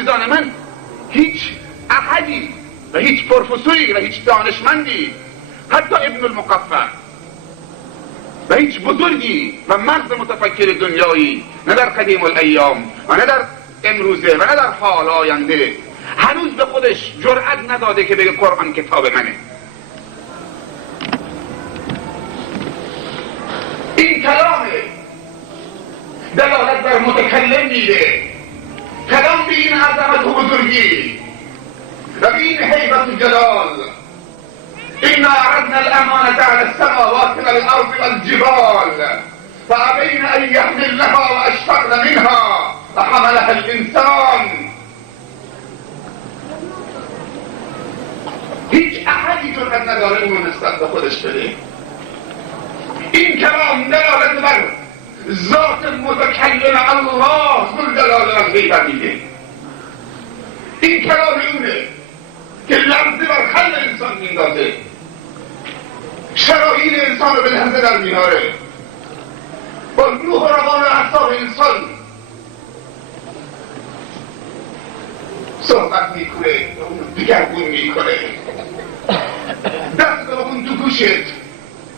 عزیزان من، هیچ احدی و هیچ پروفسوری و هیچ دانشمندی، حتی ابن المقفع و هیچ بزرگی و مغز متفکر دنیایی، نه در قدیم الایام و نه در امروزه و نه در حال آینده، هنوز به خودش جرأت نداده که بگه قرآن کتاب منه. این کلامه، دلالت بر متکلم میده، کلام به این عظمت و بزرگی و به این هیبت و جلال. إنا عرضنا الأمانة على السماوات والأرض والجبال فأبين أن يحملنها وأشفقن منها وحملها الإنسان. هیچ احدی جرأت نداره اونو نسبت به خودش بده. این کلام دلالت بر ذات متکلم الله ذوالجلال والهیبة میده. این کلام اونه که لرزه بر قلب انسان میندازه، شرايين انسان رو به لحظه در میاره، با روح و روان و اعصاب انسان صحبت میکنه، دیگرگون میکنه. دست بکن تو گوشت،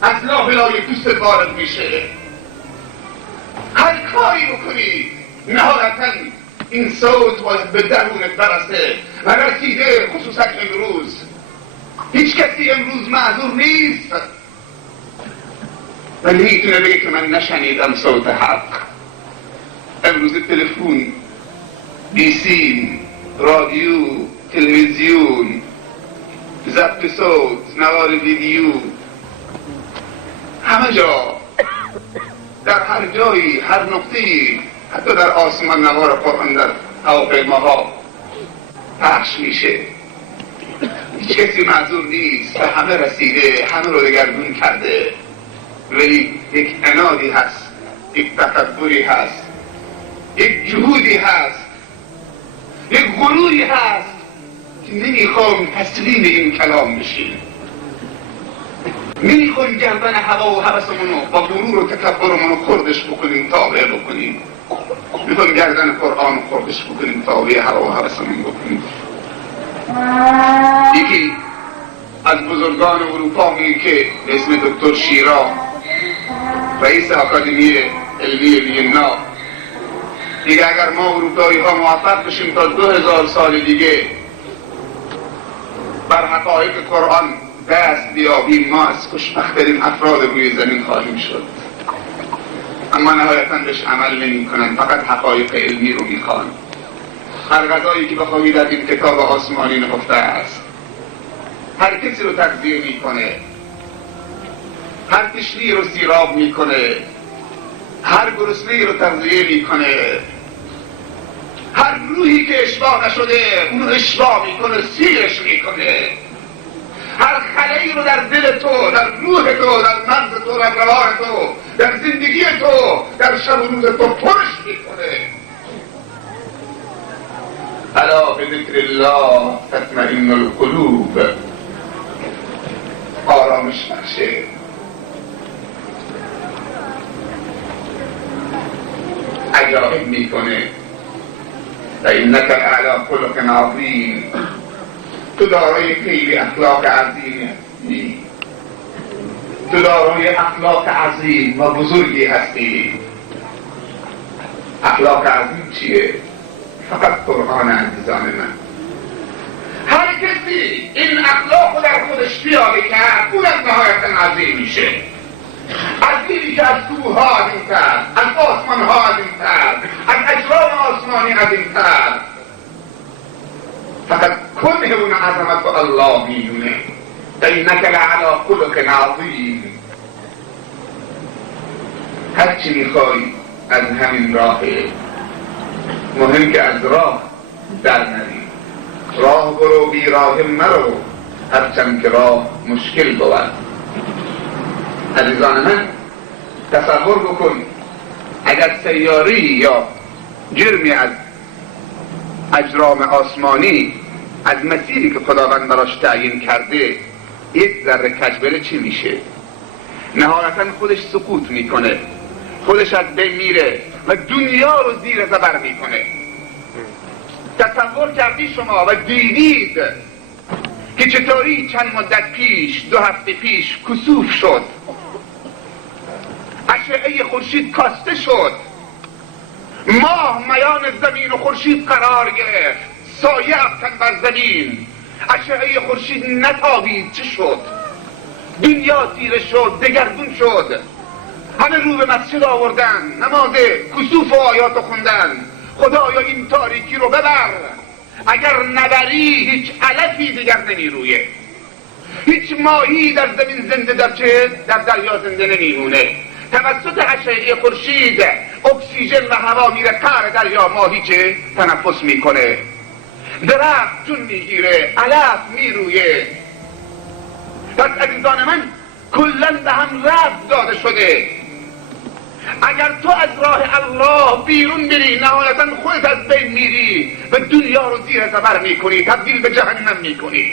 از لابلای دوست وارد میشه. هر کاری بکنی نهایتا این صوت باید به درونت برسه و رسیده. خصوصا امروز هیچ کسی امروز معذور نیست، ولی میتونه بگه که من نشنیدم صوت حق. امروز تلفن، بیسیم، رادیو، تلویزیون، ضبط صوت، نوار ویدیو، همه جا، در هر جایی، هر نقطه‌ای، حتی در آسمان نوار قرآن در هواپیماها پخش میشه. هیچ کسی معذور نیست و همه رسیده، همه رو دگرگون کرده. ولی یک عنادی هست، یک تکبری هست، یک جهودی هست، یک غروری هست که نمیخوام تسلیم این کلام بشیم. نمیخوام گردن هوا و هوسمونو با غرور و تکبرمونو خردش بکنیم، تابع بکنیم. میخوام گردن قرآن خردش بکنیم، تابع هوا و هوسمون بکنیم. یکی از بزرگان اروپا میگه که اسم دکتر شیرا، رئیس اکادمی علمی وینا، دیگه اگر ما اروپایی ها موفق بشیم تا 2000 سال دیگه بر حقایق قرآن دست بیابیم، ما از خوشبخت‌ترین افراد روی زمین خواهیم شد. اما نهایتاً بهش عمل نمی کنن، فقط حقایق علمی رو میخوان. هر غذایی که بخواهی در این کتاب آسمانی نهفته است، هر کسی رو تغذیه میکنه، هر تشنه‌ای رو سیراب میکنه، هر گرسنه‌ای رو تغذیه میکنه، هر روحی که اشباع نشده اونو اشباع میکنه، سیرش میکنه، هر خلایی رو در دل تو، در روح تو، در مغز تو، در روان تو، در زندگی تو، در شب و روز تو پرش میکنه. الا بذکر الله تطمئن القلوب، آرامش بخشه. عجایب میکنه. و انک لعلی خلق عظیم، تو دارای خیلی اخلاق عظیمی، تو دارای اخلاق عظیم و بزرگی هستی. اخلاق عظیم چیه؟ فقط قرآن عزیزان من. هر کسی این اخلاق رو در خودش پیاده کرد، اون از نهایت عظیم میشه. عظیمی که از کوه‌ها عظیم‌تر، از آسمان‌ها عظیم‌تر، از اجرام آسمانی عظیم‌تر. فقط کنه اون عظمت رو الله میدونه. انک لعلی خلق عظیم. هرچی میخوای از همین راهه، مهم که از راه در نری. راه برو بی راه مرو، هرچند که راه مشکل بود. عزیزان من، تصور بکن اگر سیاری یا جرمی از اجرام آسمانی از مسیری که خداوند براش تعیین کرده یک ذره کج بره چی میشه؟ نهایتا خودش سقوط میکنه، خودش از بین میره و دنیا رو زیر زبر میکنه. تصور کردی شما و دیدید که چطوری چند مدت پیش، 2 هفته پیش کسوف شد، اشعه خورشید کاسته شد، ماه میان زمین و خورشید قرار گرفت، سایه افکند بر زمین، اشعه خورشید نتابید، چه شد؟ دنیا تیره شد، دگرگون شد، همه رو به مسجد آوردن، نماز کسوف و آیات خوندن. خدایا این تاریکی رو ببر، اگر نبری هیچ علفی دیگر نمیرویه، هیچ ماهی در زمین زنده در دریا زنده نمیمونه. توسط اشعه خورشید اکسیژن و هوا میره قعر دریا، ماهی چه تنفس میکنه، درخت جون میگیره، علف میرویه. پس عزیزان من کلن به هم ربط داده شده. اگر تو از راه الله بیرون بری، نهایتا خودت از بین میری و دنیا رو زیر زبر میکنی، تبدیل به جهنم میکنی.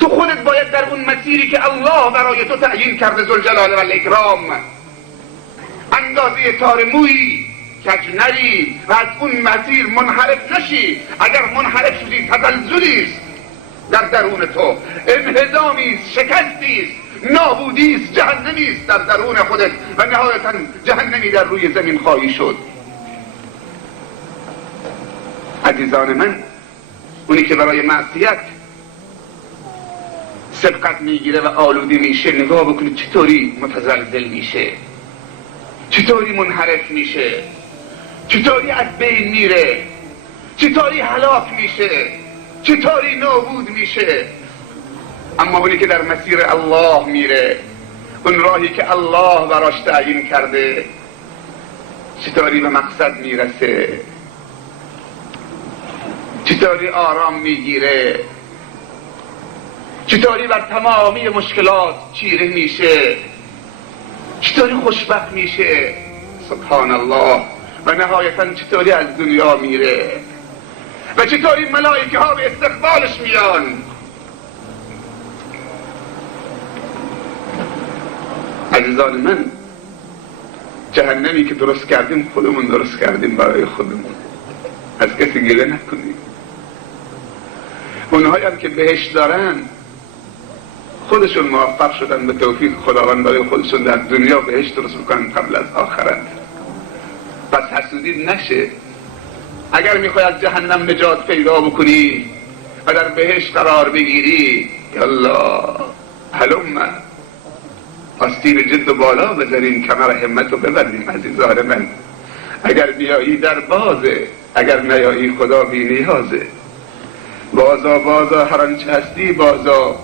تو خودت باید در اون مسیری که الله برای تو تعیین کرده ذوالجلال و الاکرام، اندازه تار مویی کج نری و از اون مسیر منحرف نشی. اگر منحرف شدی تزلزلی است در درون تو، انهدامی است، شکستی است، نابودی است، جهنمی است در درون خودت و نهایتا جهنمی در روی زمین خواهی شد. عزیزان من، اونی که برای معصیت سبقت میگیره و آلوده میشه، نگاه بکنید چطوری متزلزل میشه، چطوری منحرف میشه، چطوری از بین میره، چطوری هلاک میشه، چطوری نابود میشه. اما اونی که در مسیر الله میره، اون راهی که الله براش تعیین کرده، چطوری به مقصد میرسه، چطوری آرام میگیره، چطوری بر تمامی مشکلات چیره میشه، چطوری خوشبخت میشه، سبحان الله. و نهایتا چطوری از دنیا میره و چطوری ملائکه ها به استقبالش میان. عزیزان من، جهنمی که درست کردیم خودمون درست کردیم برای خودمون، از کسی گله نکنیم. اونهایی هم که بهشت دارن خودشون موفق شدن به توفیق خداوند برای خودشون در دنیا بهشت درست بکنن قبل از آخرت. پس حسودی نشه. اگر میخوای از جهنم نجات پیدا بکنی و در بهشت قرار بگیری، یالله هلم، آستین جد و بالا بزنیم، کمر همت رو ببریم. عزیزان من، اگر بیایی در بازه، اگر نیایی خدا بی نیازه. بازا بازا هر آنچه هستی بازا،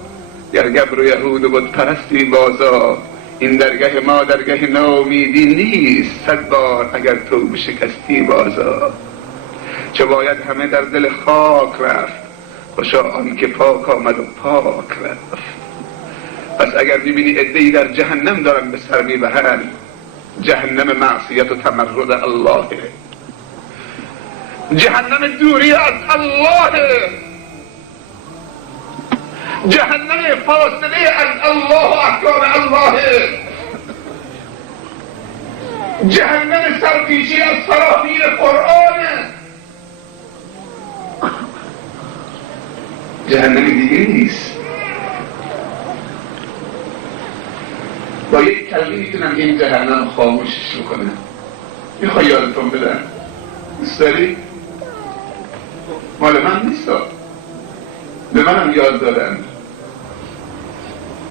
گر گبر و یهود و بت پرستی بازا. این درگه ما درگه ناامیدی نیست، 100 بار اگر تو بشکستی بازا. چه باید همه در دل خاک رفت، خوشا آن که پاک آمد و پاک رفت. پس اگر میبینی عده‌ای در جهنم دارن به سر میبرن، جهنم معصیت و تمرد الله، جهنم دوری از الله، جهنم فاصله از الله و احکام الله، جهنم سرپیچی از فراخیر قرآن. جهنم دیگه نیست. با یک کلمه میتونم این جهنم خاموشش کنم. میخوای یادتون بدن؟ دوست داری؟ مال من نیست، به منم یاد دادن.